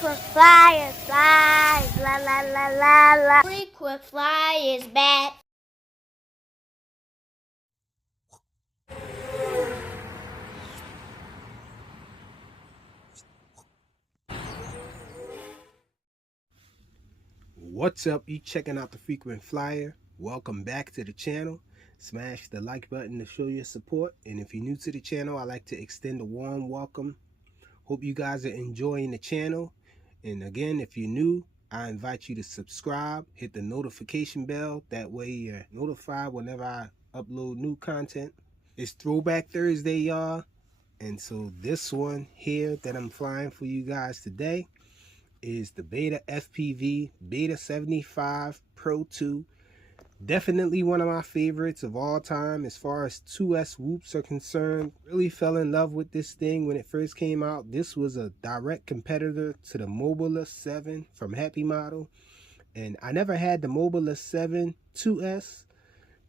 Frequent Flyer, flies, la la la la la. Frequent Flyer is back. What's up? You checking out the Frequent Flyer? Welcome back to the channel. Smash the like button to show your support, and if you're new to the channel, I'd like to extend a warm welcome. Hope you guys are enjoying the channel, and again, if you're new, I invite you to subscribe, hit the notification bell, that way you're notified whenever I upload new content. It's Throwback Thursday, y'all, and so this one here that I'm flying for you guys today is the Beta FPV Beta 75 Pro 2. Definitely one of my favorites of all time as far as 2S whoops are concerned. Really fell in love with this thing when it first came out. This was a direct competitor to the Mobile 7 from Happy Model. And I never had the Mobile 7 2S,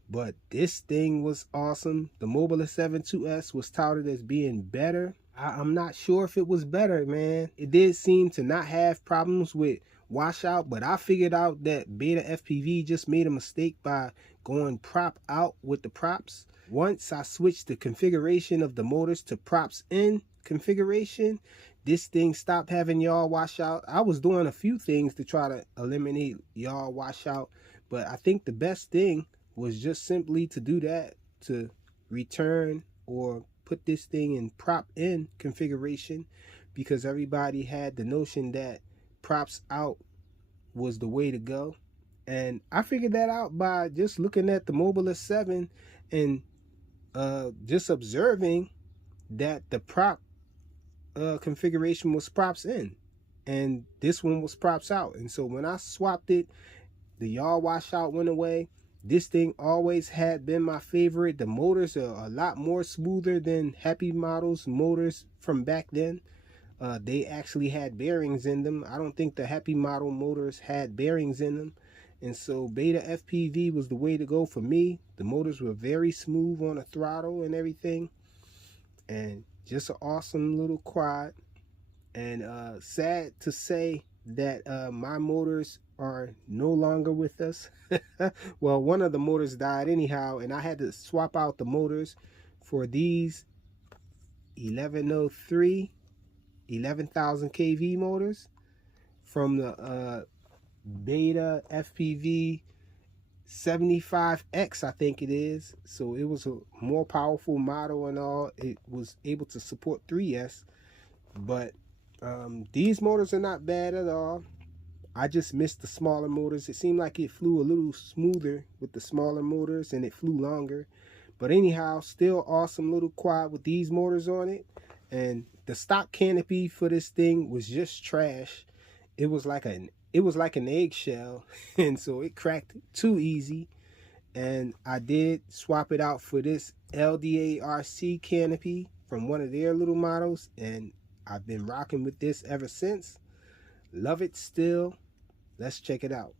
but this thing was awesome. The Mobile 7 2S was touted as being better. I'm not sure if it was better, man. It did seem to not have problems with washout, but I figured out that Beta FPV just made a mistake by going prop out with the props. Once I switched the configuration of the motors to props in configuration, this thing stopped having yaw washout. I was doing a few things to try to eliminate yaw washout, but I think the best thing was just simply to do that, to return or put this thing in prop in configuration, because everybody had the notion that props out was the way to go. And I figured that out by just looking at the Mobile 7 and just observing that the prop configuration was props in and this one was props out. And so when I swapped it, the yaw washout went away. This thing always had been my favorite. The motors are a lot more smoother than Happy Model's motors from back then. They actually had bearings in them. I don't think the Happy Model motors had bearings in them. And so Beta FPV was the way to go for me. The motors were very smooth on the throttle and everything. And just an awesome little quad. And sad to say that my motors are no longer with us. Well, one of the motors died anyhow, and I had to swap out the motors for these 1103 11,000 kV motors from the Beta FPV 75X, I think it is. So it was a more powerful model and all. It was able to support 3S, but these motors are not bad at all. I just missed the smaller motors. It seemed like it flew a little smoother with the smaller motors and it flew longer. But anyhow, still awesome little quad with these motors on it. And the stock canopy for this thing was just trash. It was like an eggshell, and so it cracked too easy. And I did swap it out for this LDARC canopy from one of their little models, and I've been rocking with this ever since. Love it still. Let's check it out.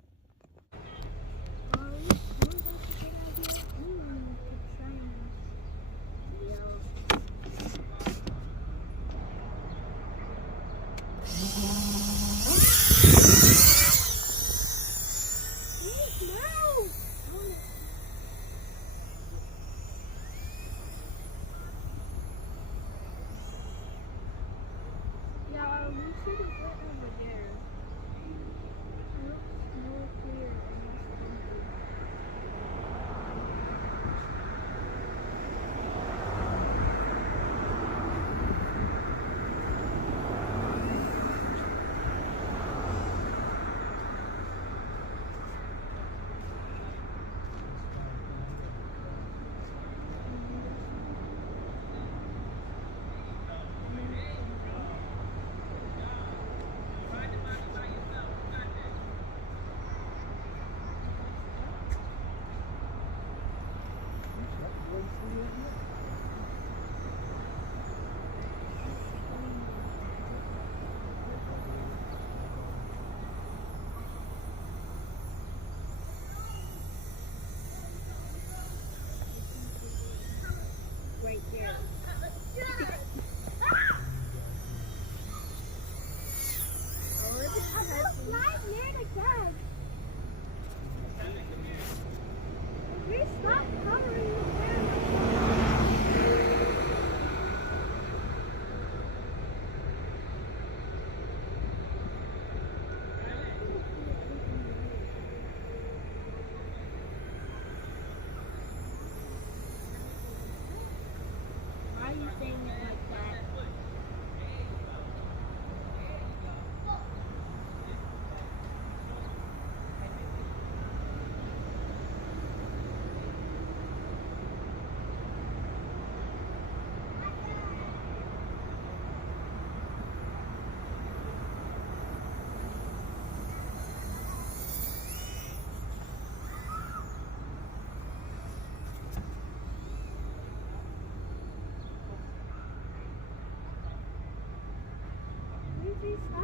Please stop.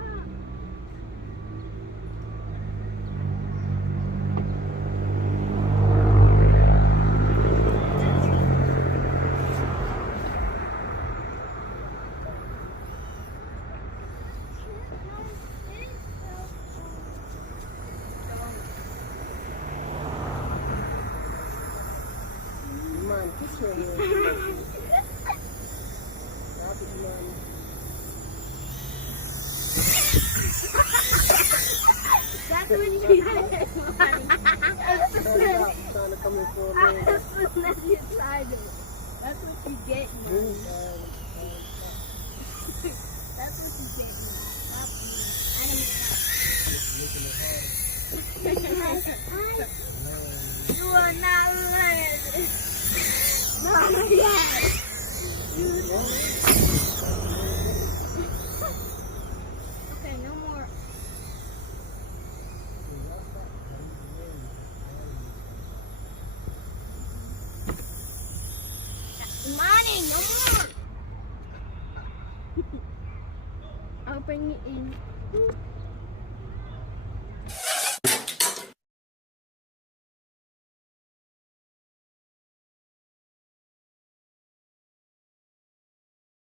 Man, picture here. That's what you get. Trying to come in for a minute. As soon as you tried it. That's what you get, man. That's what you get, man. Stop being You are not learning. Not yet. Okay, no more. Money, no more. I'll bring it in.